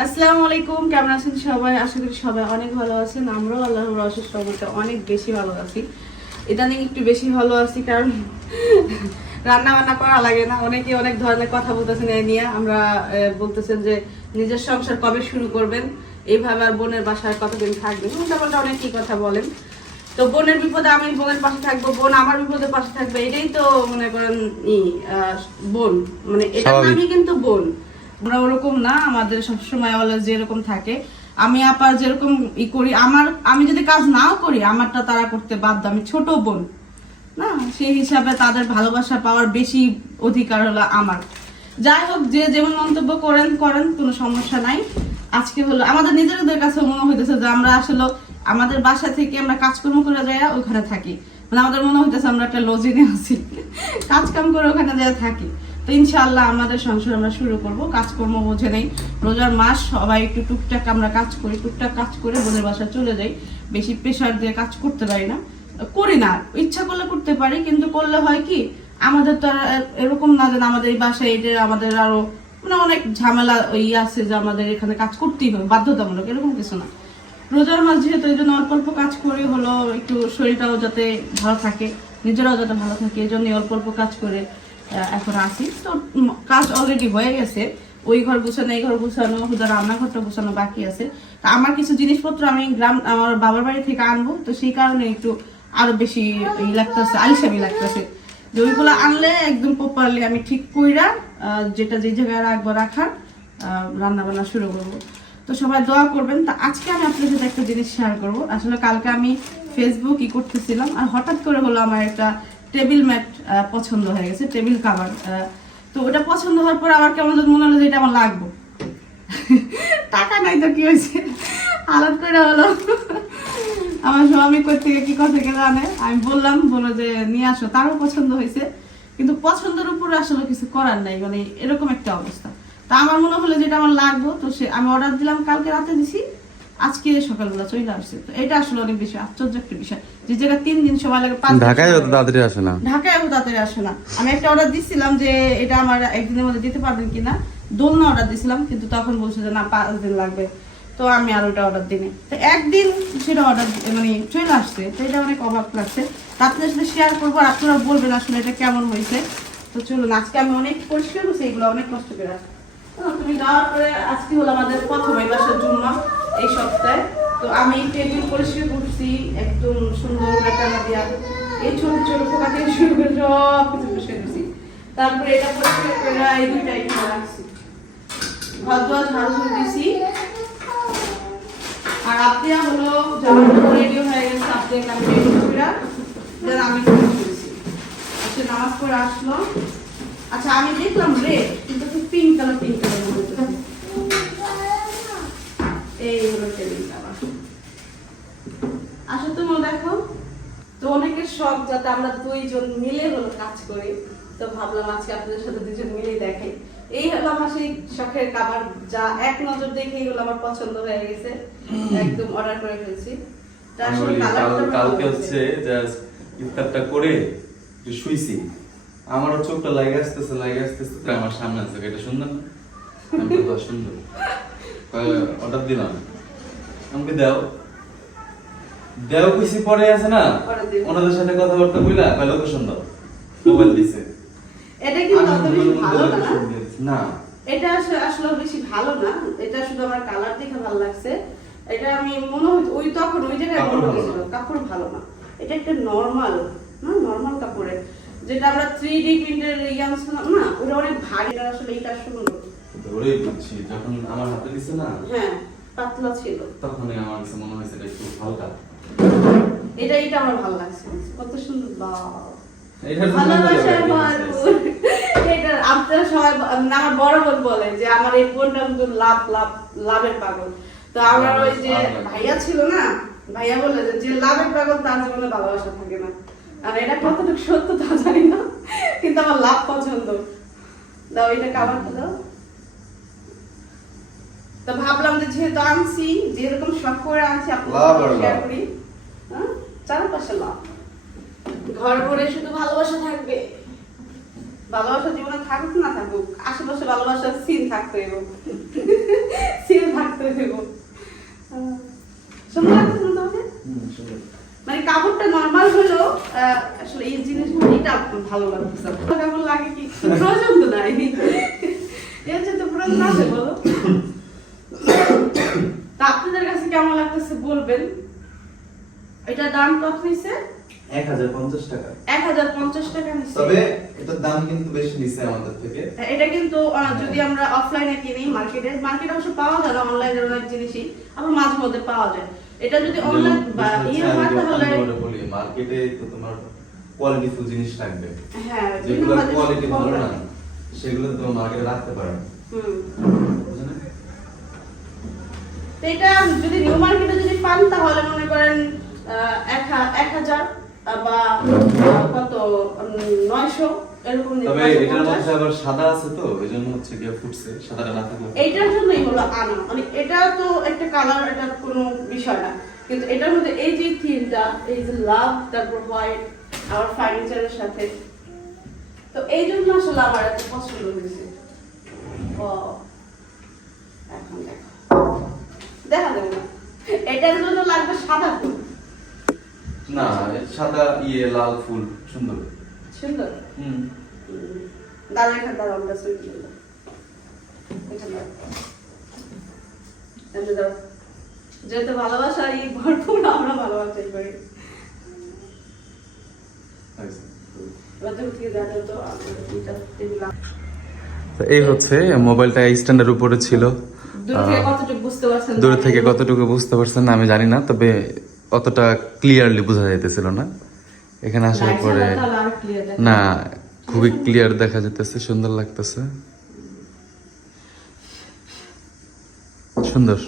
আসসালামু আলাইকুম কেমন আছেন সবাই? আশা করি সবাই অনেক ভালো আছেন। আমরাও আল্লাহর অনেক বেশি ভালো আছি। ইদানিং একটু বেশি ভালো আছি কারণ রান্না বান্না করা লাগে না। অনেকে অনেক ধরনের কথা বলতেছেন এই নিয়ে। আমরা বলতেছেন যে নিজের সংসার কবে শুরু করবেন? এইভাবে আর বোনের বাসায় কতদিন থাকবেন? উল্টাপাল্টা অনেকেই কথা বলেন। তো বোনের বিপদে আমি বোনের পাশে থাকব বোন আমার বিপদে পাশে থাকবে। এটাই তো মনে করেন বোন। মানে এটা। নামই কিন্তু বোন। আমরা ওরকম না, আমাদের সবসময় অলওয়েজ যেরকম থাকে। আমি, আপা যেরকম ই করি, আমার, আমি যদি কাজ নাও করি, আমারটা তারা করতে বাধ্য। আমি ছোট বোন, না? সেই হিসাবে তাদের ভালোবাসা পাওয়ার বেশি অধিকার হলো আমার। যাই হোক, যে যেমন মন্তব্য করেন করেন, কোনো সমস্যা নাই। আজকে হলো, আমাদের নিজেদের কাছে মনে হইতেছে যে আমরা আসলে আমাদের বাসা থেকে আমরা কাজকর্ম করে যাই ওখানে থাকি। মানে আমাদের মনে হইতেছে আমরা একটা লজিনে আছি কাজ কাম করে ওখানে যাই থাকি। তো আমাদের সংসার আমরা শুরু করব, কাজকর্ম বোঝে নেই। রোজার মাস, সবাই একটু টুকটাক আমরা কাজ করি, টুকটাক কাজ করে বোনের বাসায় চলে যাই। বেশি প্রেশার দিয়ে কাজ করতে পারি না। করি না, ইচ্ছা করলে করতে পারি, কিন্তু করলে হয় কি, আমাদের তো এরকম না যেন আমাদের এই বাসায় এটা আমাদের আরও মানে অনেক ঝামেলা ওই আছে যে আমাদের এখানে কাজ করতেই হবে, বাধ্যতামূলক, এরকম কিছু না। রোজার মাস যেহেতু এই জন্য অল্প অল্প কাজ করি হলো একটু শরীরটাও যাতে ভালো থাকে, নিজেরাও যাতে ভালো থাকে, এই জন্য অল্প অল্প কাজ করে এখন আসি তো কাজ অলরেডি হয়ে গেছে। ওই ঘর গুছানো, এই ঘর গুছানো শুধু রান্নাঘরটা গুছানো বাকি আছে। তা আমার কিছু জিনিসপত্র আমি গ্রাম, আমার বাবার বাড়ি থেকে আনব। তো সেই কারণে একটু আরও বেশি ই লাগতেছে আলিশামি লাগতেছে। যে ওইগুলো আনলে একদম প্রপারলি আমি ঠিক কইরা যেটা যে জায়গায় রাখব, রাখার রান্না বান্না শুরু করব। তো সবাই দোয়া করবেন। তা আজকে আমি আপনার সাথে একটা জিনিস শেয়ার করব। আসলে কালকে আমি ফেসবুক ই করতেছিলাম। আর হঠাৎ করে হলো আমার একটা টেবিল ম্যাট পছন্দ হয়ে গেছে, টেবিল কাভার তো ওটা পছন্দ হওয়ার পর আমার কেমন মনে হলো যে এটা আমার লাগবো। টাকা নাই তো কি হয়েছে? হালাত করে হলো। আমার স্বামী কই থেকে কি কথা কে জানে আমি বললাম বলো যে, নিয়ে আসো। তারও পছন্দ হয়েছে, কিন্তু পছন্দের উপরে আসলে কিছু করার নাই মানে এরকম একটা অবস্থা। তা আমার মনে হলো যেটা আমার লাগবো, তো সে, আমি অর্ডার দিলাম, কালকে রাতে দিছি। আজকে সকালবেলা চলে আসছে। তো এটা আসলে অনেক বেশি আশ্চর্য একটা বিষয় যে তিন দিন সময় লাগে পাঁচ ঢাকায় অত তাড়াতাড়ি আসে না। ঢাকায় তাড়াতাড়ি আসে না। আমি একটা অর্ডার দিছিলাম যে এটা আমার একদিনের মধ্যে দিতে পারবেন কিনা। দোলনা অর্ডার দিছিলাম কিন্তু তখন বলছে যে না পাঁচ দিন লাগবে। তো আমি আর ওটা অর্ডার দিই তো একদিন সেটা অর্ডার মানে চলে আসছে। তো এটা অনেক অবাক লাগছে। তা সাথে শেয়ার করব আর আপনারা বলবেন আসলে এটা কেমন হয়েছে। তো চলুন আজকে আমি অনেক পরিষ্কার করছি এগুলো অনেক কষ্ট করে। তো তুমি যাওয়ার পরে আজকে হলো আমাদের প্রথম এই বাসার জন্য। এই সপ্তাহে। তো আমি টেবিল পরিষ্কার করছি, একদম সুন্দর টানা দিয়া এই ছোট ছোট পোকা থেকে শুরু করে সব কিছু পরিষ্কার করছি। তারপরে এটা পরিষ্কার করে এই দুইটা এখানে রাখছি। ঘর দুয়ার ঝাড়ু দিছি। আর আপিয়া হলো যখন রেডি হয়ে গেছে আপিয়াকে আমি রেডি করে দেন, আমি করেছি আচ্ছা নামাজ পড়ে আসলো। আচ্ছা আমি দেখলাম রেড কিন্তু পিঙ্ক কালার পিঙ্ক কালার মনে হচ্ছে এই হলো টেবিল কালার আসো তুমি দেখো তো অনেকের শখ যাতে আমরা দুইজন মিলে হলো কাজ করি। তো ভাবলাম আজকে আপনাদের সাথে দুজন মিলেই দেখাই এই হলো আমার সেই শখের খাবার যা এক নজর দেখেই হলো আমার পছন্দ হয়ে গেছে। একদম অর্ডার করে ফেলছি। কালকে হচ্ছে ইফতারটা করে শুইছি। আমারও চোখটা লাগে আসতেছে লাগে আসতেছে আমার সামনে আছে। এটা সুন্দর না? আমি সুন্দর। অর্ডার দিলাম। আমাকে দাও। দেও কইছি পরে আছে না? ওনাদের সাথে কথাবার্তা বইলা কয় লোকেশন দাও। মোবাইল দিছে। এটা কিন্তু অত বেশি ভালো না? না। এটা আসলে বেশি ভালো না। এটা শুধু আমার কালার দেখে ভালো লাগছে। এটা আমি মনে হয় ওই তখন ওই জায়গায় মনে হয়েছিল। কাপড় ভালো না। এটা একটা নর্মাল না? নর্মাল কাপড়ের যেটা আমরা থ্রি ডি প্রিন্টের ইয়াংস না? ওটা অনেক ভারী। আসলে এটা সুন্দর ওরেই বুঝছি। যখন আমার হাতে দিছে না হ্যাঁ পাতলা ছিল। তখনই আমার কাছে মনে হয়েছে এটা একটু হালকা। এটা এটা আমার ভালো লাগছে। কত সুন্দর বাহ। ভালোবাসার ভরপুর। এটা আপনারা সবাই আমার বড় বোন বলে যে আমার এই বোনটা কিন্তু লাভ লাভ লাভের পাগল। তো আমার ওই যে লাভ লাভ। ভাইয়া ছিল না ভাইয়া বলে যে যে লাভের পাগল তার জীবনে ভালোবাসা থাকে না। আর এটা কতটুকু সত্য তা জানি না কিন্তু আমার লাভ পছন্দ। দাও এটা কাভারটা দাও। তো ভাবলাম যে যেহেতু আনছি যেরকম শখ করে আনছি আপনার শেয়ার করি। চারপাশে লাভ ঘর শুধু ভালোবাসা থাকবে। ভালোবাসা জীবনে থাকুক না থাকুক আশেপাশে ভালোবাসার সিন থাকতে সিন থাকতে মানে কাপড়টা নর্মাল হলো আসলে এই জিনিসগুলো এটা ভালো লাগতেছে কাপড় লাগে কি? প্রয়োজন তো নাই। এর তো আছে বলো। তা আপনাদের কাছে কেমন লাগতেছে বলবেন? এটা দাম কত নিছে? এক হাজার পঞ্চাশ টাকা। এক হাজার পঞ্চাশ টাকা নিছে। তবে এটার দাম কিন্তু বেশি নিচ্ছে আমাদের থেকে। এটা কিন্তু যদি আমরা অফলাইনে কিনি মার্কেটে মার্কেটে অবশ্য পাওয়া যায় না অনলাইনে অনেক জিনিসই আবার মাঝে মধ্যে পাওয়া যায়। এটা যদি অনলাইন বা ইয়ে হয় তাহলে মার্কেটে তো তোমার কোয়ালিটিফুল জিনিস থাকবে। হ্যাঁ যেগুলো কোয়ালিটি ভালো না সেগুলো তো মার্কেটে রাখতে পারো হুম। এটা যদি নিউ মার্কেটে যদি পান তাহলে মনে করেন এক হাজার বা কত নয়শো এরকম তবে এটার মধ্যে আবার সাদা আছে তো এই জন্য হচ্ছে গিয়ে ফুটছে সাদাটা না থাকলে। এইটার জন্যই হলো আনা। মানে এটা তো একটা কালার এটা কোনো বিষয় না। কিন্তু এটার মধ্যে এই যে থিমটা এই যে লাভ তারপর হোয়াইট আমার ফার্নিচারের সাথে। তো এই জন্য আসলে আমার এত পছন্দ হয়েছে। ও এখন দেখো। দেখা যাবে না। এটার জন্য লাগবে সাদা ফুল। না সাদা ইয়ে লাল ফুল সুন্দর। সুন্দর? হুম। দাঁড়া এখানে দাঁড়া আমরা সুইট ভালোবাসা এই ভরপুর আমরা ভালোবাসাই করি। এই হচ্ছে মোবাইলটা স্ট্যান্ডের উপরে ছিল। দূর থেকে কতটুকু বুঝতে পারছেন দূর থেকে কতটুকু বুঝতে পারছেন আমি জানি না তবে অতটা ক্লিয়ারলি বোঝা যাইতেছিল না। এখানে আসার পরে না খুবই ক্লিয়ার দেখা যেতেছে সুন্দর লাগতেছে। সুন্দর।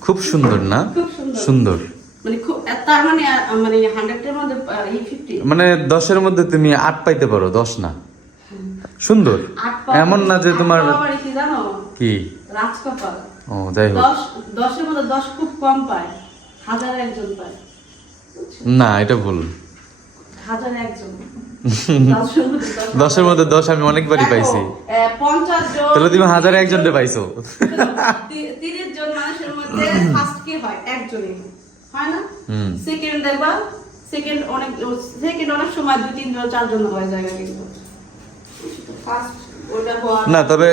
খুব সুন্দর। না? সুন্দর। মানে মানে মানে মানে দশের মধ্যে তুমি আট পাইতে পারো দশ না। সুন্দর। এমন না যে তোমার কি? রাজকপাল। ও যাই হোক। দশ দশের মধ্যে দশ খুব কম পায়। হাজার একজন পায়। না এটা ভুল। হাজার একজন। দশের মধ্যে দশ আমি অনেকবারই পাইছি। তাহলে তুমি হাজারে একজনরে পাইছো। তি- তিরিশ জন মানুষের মধ্যে ফার্স্ট কি হয় একজনই। হয় না? সেকেন্ড দেখবা সেকেন্ড অনেক সেকেন্ড অনেক সময় দুই তিন জন চারজন হয়ে যায় কিন্তু। ফার্স্ট না তবে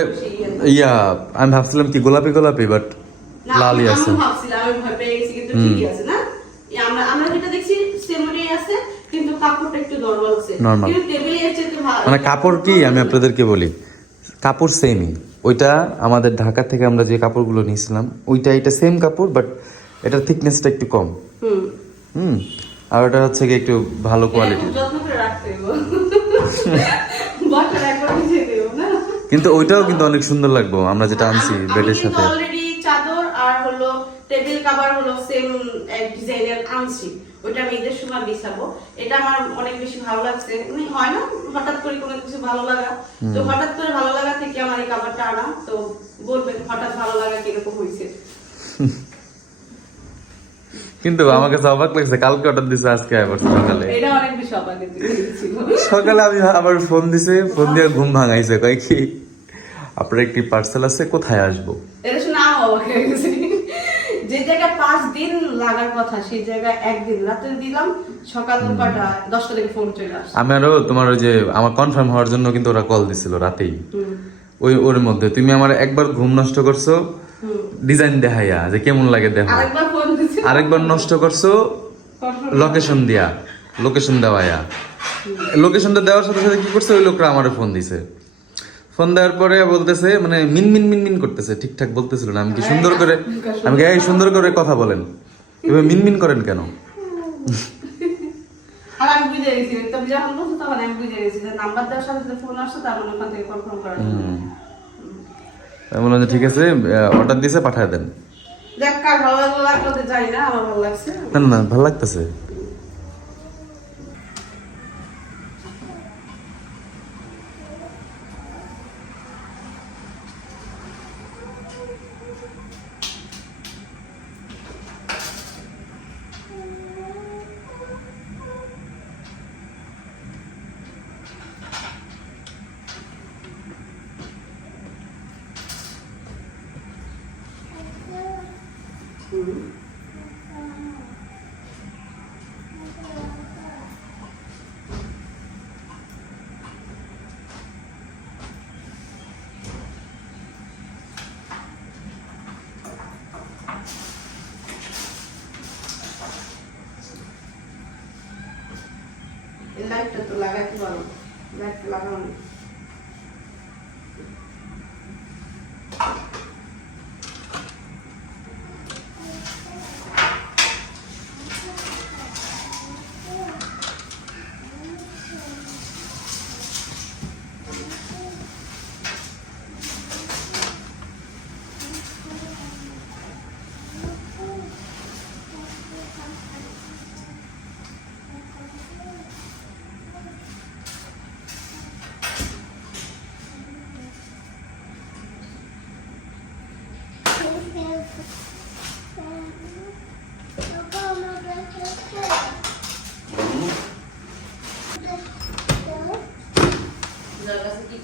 ইয়ে আমি ভাবছিলাম কি গোলাপি গোলাপি বাট লালই আছে ভাবছিলাম, আমি ভয় পেয়ে গেছি, কিন্তু হুম। ঠিকই আছে, না? আমরা- আমরা যেটা দেখছি, same আছে, কিন্তু কাপড়টা একটু normal আছে। Normal। কিন্তু table এর মানে কাপড় কি আমি আপনাদেরকে বলি কাপড় সেমই ওইটা আমাদের ঢাকা থেকে আমরা যে কাপড়গুলো নিয়েছিলাম ওইটা এটা সেম কাপড় বাট এটার থিকনেসটা একটু কম হুম। আর ওটা হচ্ছে কি একটু ভালো কোয়ালিটি যত্ন করে রাখতে হইব। বছরে একবার ভিজিয়ে দেব, না? কিন্তু ওইটাও কিন্তু অনেক সুন্দর লাগবে আমরা যেটা আনছি বেডের সাথে। already চাদর আর হলো টেবিল কাভার হলো সেম ডিজাইনের আনছি। ওইটা আমি ঈদের সময় বিছাবো। এটা আমার অনেক বেশি ভালো লাগছে। মানে হয় না হঠাৎ করে কোনো কিছু ভালো লাগা। তো হঠাৎ করে ভালো লাগা থেকে আমার এই কাভারটা আনা। তো বলবেন হঠাৎ ভালো লাগা কীরকম হয়েছে? কিন্তু আমার কাছে অবাক লাগছে কালকে অর্ডার দিছে আজকে আবার সকালে। সকালে আমি আবার ফোন দিছে ফোন দিয়ে ঘুম ভাঙাইছে কয় কি? আপনার একটি পার্সেল আছে কোথায় আসব? এটা শুনে আমি অবাক হয়ে গেছি। যে জায়গায় পাঁচ দিন লাগার কথা সেই জায়গায় একদিন। রাতে দিলাম সকাল কটা দশটা থেকে ফোন চলে আরও তোমার ওই যে আমার কনফার্ম হওয়ার জন্য কিন্তু ওরা কল দিছিল রাতেই। ওই ওর মধ্যে। তুমি আমার একবার ঘুম নষ্ট করছ ডিজাইন দেখাইয়া যে কেমন লাগে দেখো আরেকবার নষ্ট করছ লোকেশন দিয়া লোকেশন দেওয়ায়া লোকেশনটা দেওয়ার সাথে সাথে কি করছে? ওই লোকরা আমার ফোন দিছে। ফোন দেওয়ার পরে বলতেছে মানে মিন মিন মিন মিন করতেছে ঠিকঠাক বলতেছিল না। আমি কি সুন্দর করে আমি কি সুন্দর করে কথা বলেন? এবার মিন মিন করেন কেন? আমি বললাম যে ঠিক আছে অর্ডার দিছে পাঠায় দেন। না ভালো লাগতেছে। লাগাতে পারো। লাইটটা লাগাও না। যার কাছে কি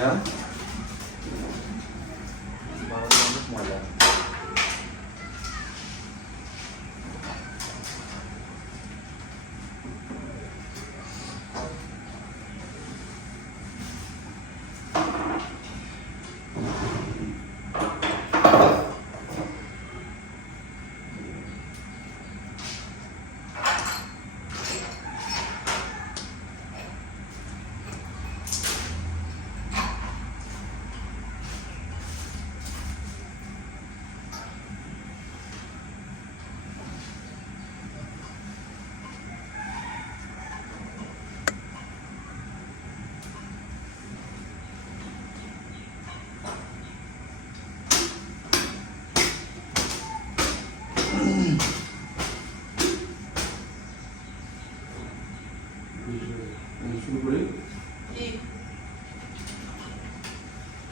그냥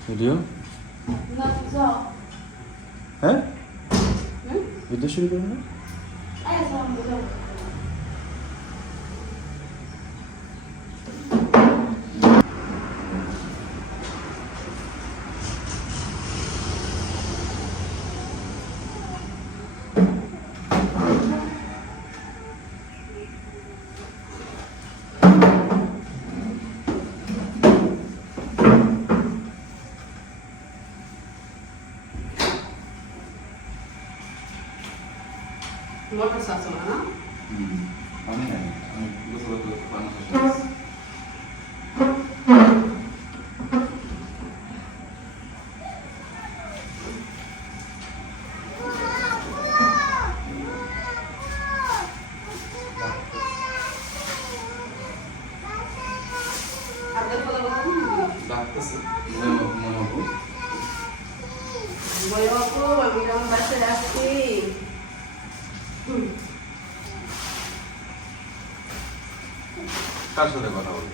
ভিডিও না যাও হ্যাঁ হুম ভিডিও শুরু করি না আয় uma passada, né? কার সাথে কথা বলব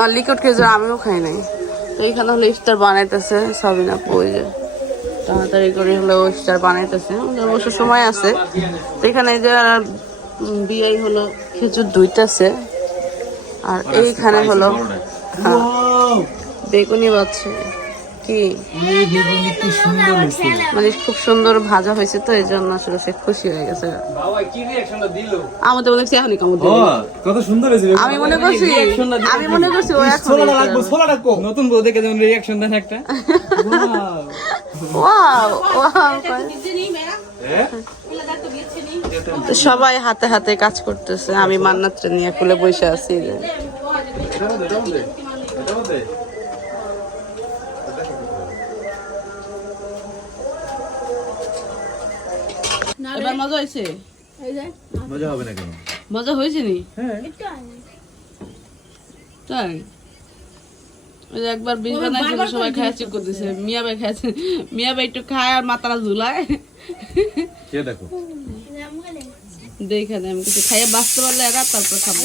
আর লিকুইড খেজুর আমিও খাই নাই। তো এইখানে হলো ইফতার বানাইতেছে সাবিনা পই যে। তাড়াতাড়ি করে হলো ইফতার বানাইতেছে অবশ্য সময় আছে। তো এখানে যে বিয়াই হলো খেজুর দুইটাছে আর এইখানে হলো হ্যাঁ, বেগুনি বাচ্ছে কি? মানে খুব সুন্দর ভাজা হয়েছে তো এই জন্য আসলে সে খুশি হয়ে গেছে। বাবা কি রিঅ্যাকশনটা দিল আমাদের মনে হচ্ছে এখনই কামড় কত সুন্দর আমি মনে করছি আমি মনে করছি ও এখন ছোলাটা লাগবে ছোলাটা কো নতুন বউ দেখে যেমন রিঅ্যাকশন দেন একটা। ওয়াও ওয়াও হ্যাঁ সবাই হাতে হাতে কাজ করতেছে আমি মান্নাত্রে নিয়ে খুলে বসে আছি। এবার মজা হয়েছে? মজা হবে না কেন? মজা হয়েছে নি? হ্যাঁ। তাই? ওই একবার বিষ বানাইছিল সবাই খায় চিক করতেছে। মিয়া ভাই খাইছে। মিয়া ভাই একটু খায় আর মাতারা ঝুলায়। কে দেখো। দেখে আমি কিছু খাইয়ে বাঁচতে পারলে এরা তারপর খাব।